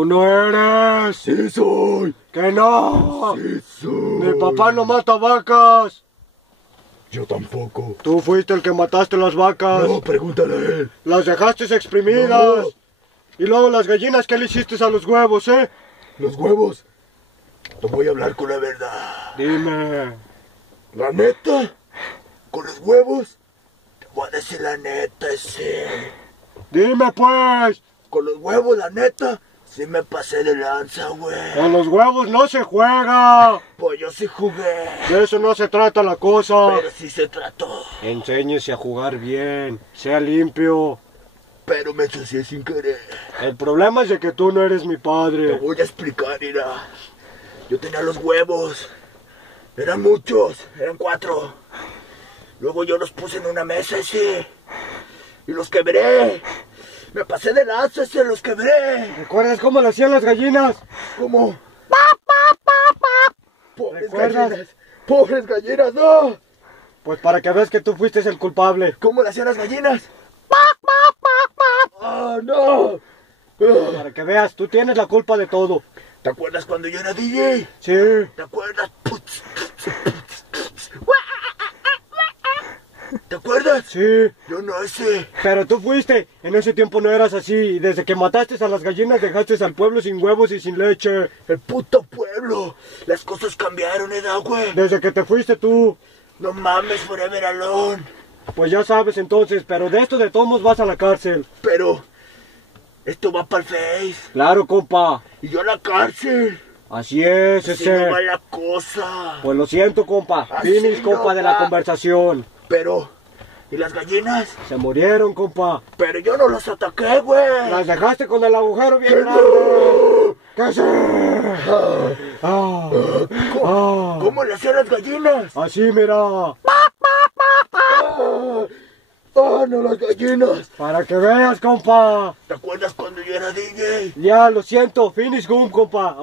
¿Tú no eres? Sí soy. ¡Que no! Sí soy. Mi papá no mata vacas. Yo tampoco. Tú fuiste el que mataste las vacas. No, pregúntale a él. Las dejaste exprimidas. No. Y luego las gallinas, ¿qué le hiciste a los huevos, Los huevos. Te voy a hablar con la verdad. Dime. La neta. Con los huevos. Te voy a decir la neta, Dime, pues. Con los huevos, la neta. Sí me pasé de lanza, güey. Con los huevos no se juega. Pues yo sí jugué. De eso no se trata la cosa. Pero sí se trató. Enséñese a jugar bien. Sea limpio. Pero me ensucié sin querer. El problema es de que tú no eres mi Te padre. voy a explicar, mira. Yo tenía los huevos. Eran muchos. Eran 4. Luego yo los puse en una mesa, y los quebré. Me pasé de lanza, los quebré. ¿Recuerdas cómo lo hacían las gallinas? ¿Cómo? Pobres ¿Recuerdas? gallinas. Pobres gallinas, no. Pues para que veas que tú fuiste el culpable. ¿Cómo le hacían las gallinas? ¡Ah, no! Para que veas, tú tienes la culpa de todo. ¿Te acuerdas cuando yo era DJ? Sí. ¿Te acuerdas? ¿Te acuerdas? Sí. Yo no Pero tú fuiste. En ese tiempo no eras así. Y desde que mataste a las gallinas dejaste al pueblo sin huevos y sin leche. El puto pueblo. Las cosas cambiaron, güey. Desde que te fuiste tú. No mames, forever alone. Pues ya sabes entonces, pero de esto de todos modos vas a la cárcel. Pero esto va para el Face. Claro, compa. Y yo a la cárcel. Así es, Así no va la cosa. Pues lo siento, compa. Así Finish, no compa, de la va. conversación. Pero, ¿y las gallinas? Se murieron, compa. Pero yo no los ataqué, güey. Las dejaste con el agujero bien ¡Que grande. no! ¿Qué sé? ¿Cómo le hacían las gallinas? Así, mira. No, las gallinas. Para que veas, compa. ¿Te acuerdas cuando yo era DJ? Ya, lo siento. Finish, compa.